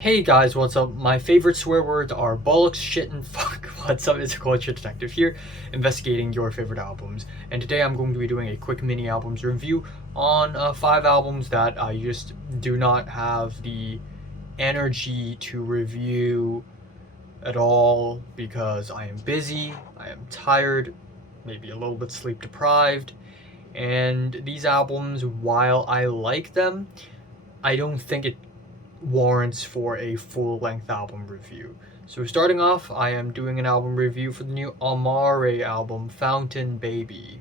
Hey guys, what's up? My favorite swear words are bollocks, shit, and fuck. What's up? It's a culture detective here, investigating your favorite albums. And today I'm going to be doing a quick mini albums review on 5 albums that I just do not have the energy to review at all because I am busy, I am tired, maybe a little bit sleep deprived. And these albums, while I like them, I don't think it warrants for a full-length album review. So starting off, I am doing an album review for the new Amaarae album, Fountain Baby.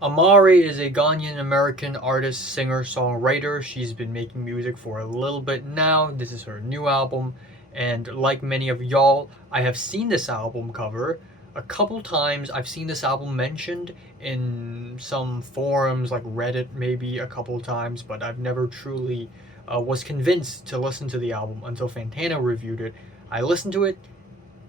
Amaarae is a Ghanaian-American artist, singer, songwriter. She's been making music for a little bit now. This is her new album, and like many of y'all, I have seen this album cover a couple times. I've seen this album mentioned in some forums like Reddit maybe a couple times, but I've never truly was convinced to listen to the album until Fantana reviewed it. I listened to it.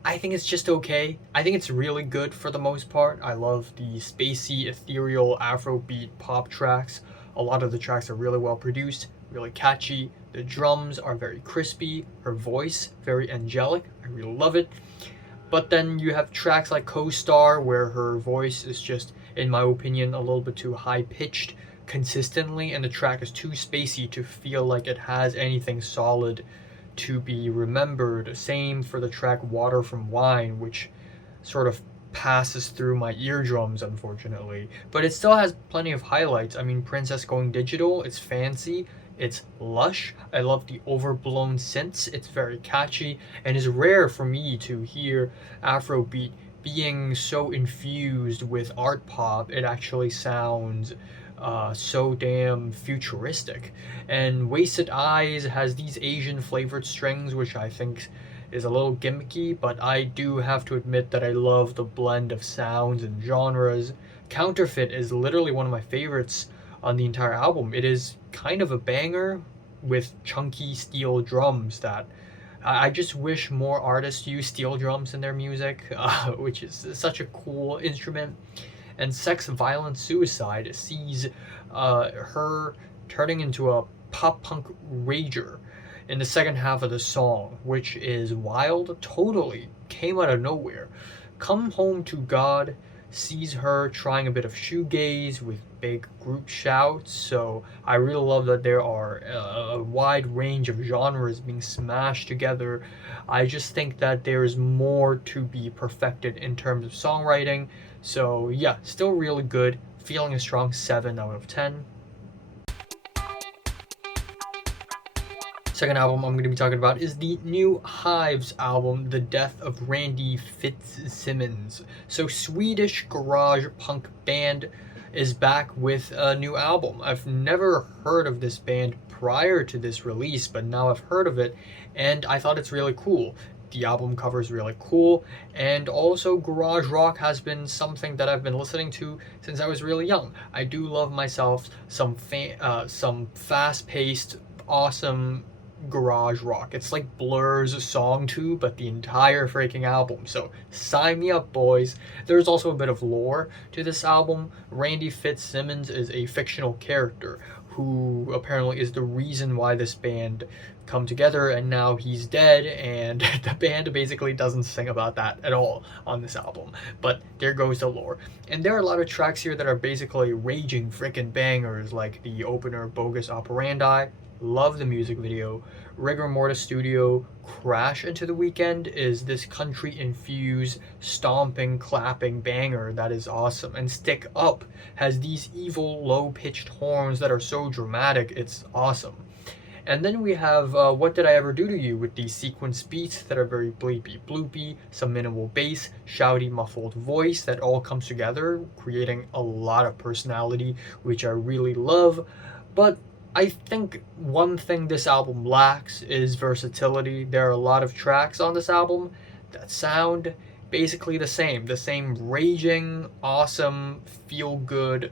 I think it's just okay. I think it's really good for the most part. I love the spacey, ethereal, Afrobeat pop tracks. A lot of the tracks are really well produced, really catchy. The drums are very crispy. Her voice, very angelic. I really love it. But then you have tracks like Co-Star, where her voice is just, in my opinion, a little bit too high-pitched consistently, and the track is too spacey to feel like it has anything solid to be remembered. Same for the track Water from Wine, which sort of passes through my eardrums, unfortunately. But it still has plenty of highlights. I mean, Princess Going Digital, it's fancy, it's lush. I love the overblown synths. It's very catchy, and it's rare for me to hear Afrobeat being so infused with art pop. It actually sounds so damn futuristic. And Wasted Eyes has these Asian flavored strings, which I think is a little gimmicky, but I do have to admit that I love the blend of sounds and genres. Counterfeit is literally one of my favorites on the entire album. It is kind of a banger with chunky steel drums that I just wish more artists use steel drums in their music, which is such a cool instrument. And Sex, Violence, Suicide sees her turning into a pop punk rager in the second half of the song, which is wild, totally came out of nowhere. Come Home to God sees her trying a bit of shoegaze with big group shouts, so I really love that there are a wide range of genres being smashed together. I just think that there's more to be perfected in terms of songwriting, so yeah, still really good, feeling a strong 7 out of 10. Second album I'm going to be talking about is the new Hives album, The Death of Randy Fitzsimmons. So Swedish garage punk band is back with a new album. I've never heard of this band prior to this release, but now I've heard of it, and I thought it's really cool. The album cover is really cool, and also garage rock has been something that I've been listening to since I was really young. I do love myself some fast-paced, awesome garage rock. It's like Blur's Song 2, but the entire freaking album. So sign me up, boys. There's also a bit of lore to this album. Randy Fitzsimmons is a fictional character who apparently is the reason why this band come together, and now he's dead, and the band basically doesn't sing about that at all on this album. But there goes the lore. And there are a lot of tracks here that are basically raging freaking bangers, like the opener Bogus Operandi. Love the music video. Rigor Mortis Studio Crash Into the Weekend is this country infused stomping clapping banger that is awesome. And Stick Up has these evil low pitched horns that are so dramatic, it's awesome. And then we have What Did I Ever Do to You, with these sequence beats that are very bleepy bloopy, some minimal bass, shouty muffled voice that all comes together, creating a lot of personality, which I really love. But I think one thing this album lacks is versatility. There are a lot of tracks on this album that sound basically the same raging, awesome, feel-good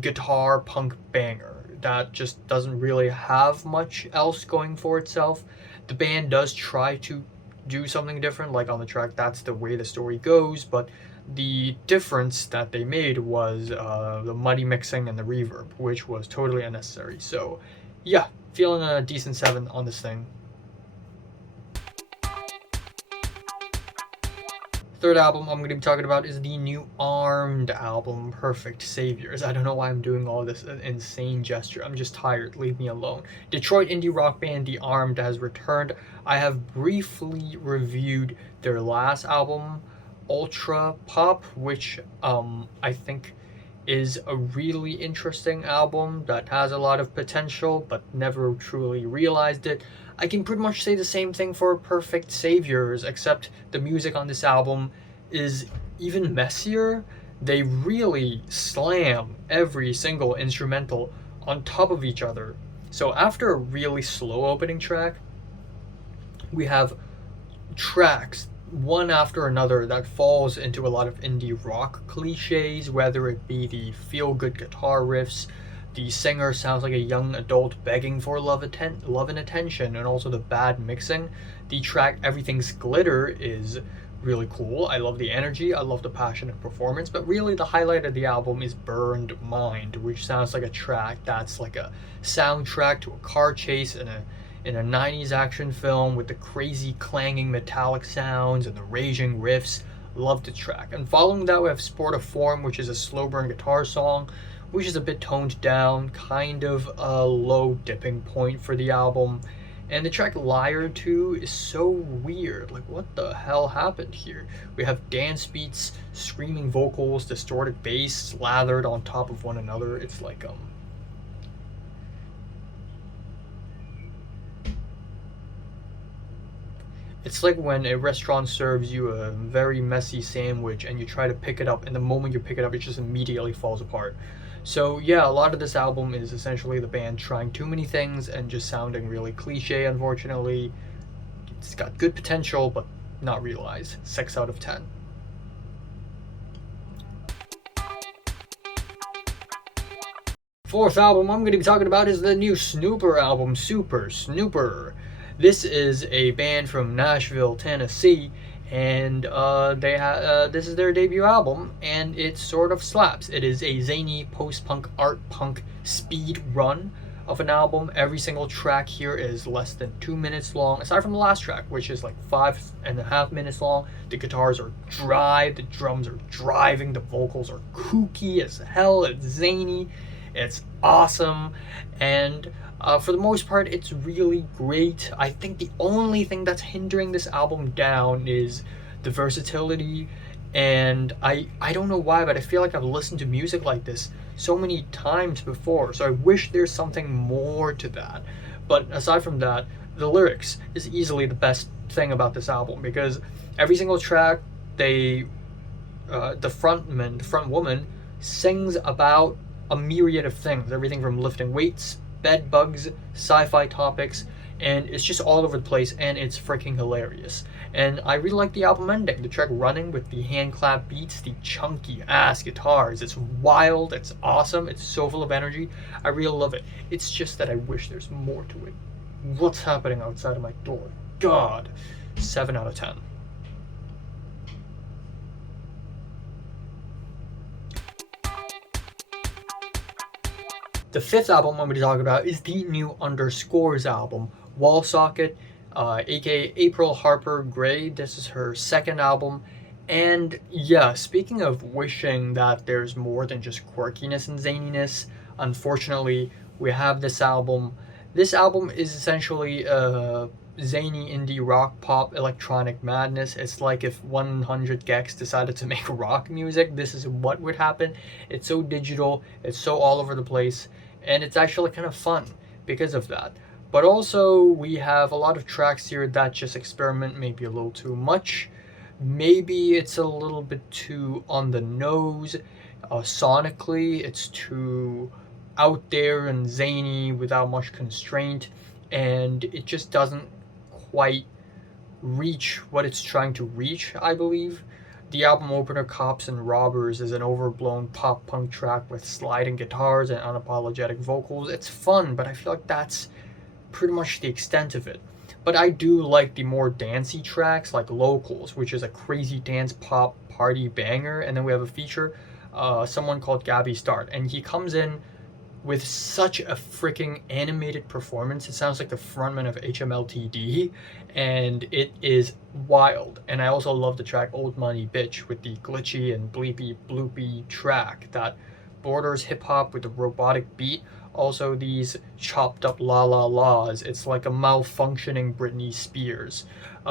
guitar punk banger that just doesn't really have much else going for itself. The band does try to do something different, like on the track That's the Way the Story Goes, but the difference that they made was the muddy mixing and the reverb, which was totally unnecessary. So yeah, feeling a decent 7 on this thing. Third album I'm going to be talking about is the new Armed album, Perfect Saviors. I don't know why I'm doing all this insane gesture. I'm just tired. Leave me alone. Detroit indie rock band The Armed has returned. I have briefly reviewed their last album, Ultra Pop, which I think is a really interesting album that has a lot of potential but never truly realized it. I can pretty much say the same thing for Perfect Saviors, except the music on this album is even messier. They really slam every single instrumental on top of each other. So after a really slow opening track, we have tracks one after another that falls into a lot of indie rock cliches, whether it be the feel-good guitar riffs, the singer sounds like a young adult begging for love and attention, and also the bad mixing. The track Everything's Glitter is really cool. I love the energy, I love the passionate performance, but really the highlight of the album is Burned Mind, which sounds like a track that's like a soundtrack to a car chase in a 90s action film with the crazy clanging metallic sounds and the raging riffs. Love the track. And following that we have Sport of Form, which is a slow burn guitar song, which is a bit toned down, kind of a low dipping point for the album. And the track Liar 2 is so weird. Like, what the hell happened here? We have dance beats, screaming vocals, distorted bass slathered on top of one another. It's like it's like when a restaurant serves you a very messy sandwich and you try to pick it up, and the moment you pick it up, it just immediately falls apart. So yeah, a lot of this album is essentially the band trying too many things and just sounding really cliche, unfortunately. It's got good potential, but not realized. 6 out of 10. Fourth album I'm going to be talking about is the new Snõõper album, Super Snooper. This is a band from Nashville, Tennessee, and this is their debut album, and it sort of slaps. It is a zany post-punk, art punk speed run of an album. Every single track here is less than 2 minutes long, aside from the last track, which is like 5.5 minutes long. The guitars are dry, the drums are driving, the vocals are kooky as hell, it's zany, it's awesome, and for the most part, it's really great. I think the only thing that's hindering this album down is the versatility, and I don't know why, but I feel like I've listened to music like this so many times before, so I wish there's something more to that. But aside from that, the lyrics is easily the best thing about this album, because every single track, the front woman sings about a myriad of things, everything from lifting weights, bed bugs, sci-fi topics, and it's just all over the place, and it's freaking hilarious. And I really like the album ending, the track Running with the hand clap beats, the chunky ass guitars. It's wild, it's awesome, it's so full of energy. I really love it. It's just that I wish there's more to it. What's happening outside of my door? God. 7 out of 10. The fifth album I'm going to talk about is the new Underscores album, Wall Socket, aka April Harper Gray. This is her second album. And yeah, speaking of wishing that there's more than just quirkiness and zaniness, unfortunately, we have this album. This album is essentially zany indie rock pop electronic madness. It's like if 100 gecs decided to make rock music, this is what would happen. It's so digital, it's so all over the place, and it's actually kind of fun because of that. But also we have a lot of tracks here that just experiment maybe a little too much. Maybe it's a little bit too on the nose. Sonically, it's too out there and zany without much constraint, and it just doesn't quite reach what it's trying to reach, I believe. The album opener, Cops and Robbers, is an overblown pop punk track with sliding guitars and unapologetic vocals. It's fun, but I feel like that's pretty much the extent of it. But I do like the more dancey tracks like Locals, which is a crazy dance pop party banger, and then we have a feature, someone called Gabby Start, and he comes in with such a freaking animated performance. It sounds like the frontman of HMLTD, and it is wild. And I also love the track Old Money Bitch with the glitchy and bleepy bloopy track that borders hip-hop with a robotic beat. Also these chopped up la la la's. It's like a malfunctioning Britney Spears.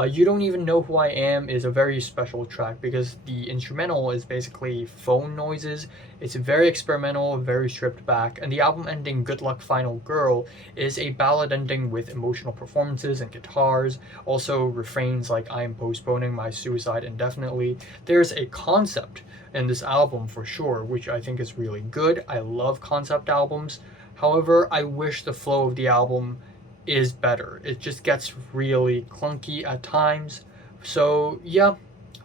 You Don't Even Know Who I Am is a very special track because the instrumental is basically phone noises. It's very experimental, very stripped back, and the album ending Good Luck Final Girl is a ballad ending with emotional performances and guitars, also refrains like I am postponing my suicide indefinitely. There's a concept in this album for sure, which I think is really good. I love concept albums. However, I wish the flow of the album is better. It just gets really clunky at times. So, yeah,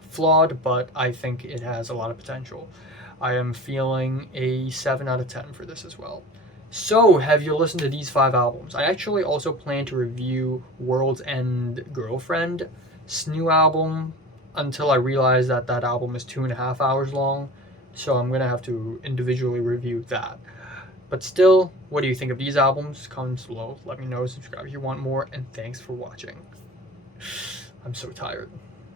flawed, but I think it has a lot of potential. I am feeling a 7 out of 10 for this as well. So, have you listened to these 5 albums? I actually also plan to review World's End Girlfriend, new album, until I realize that that album is 2.5 hours long. So I'm going to have to individually review that. But still, what do you think of these albums? Comments below. Let me know. Subscribe if you want more. And thanks for watching. I'm so tired.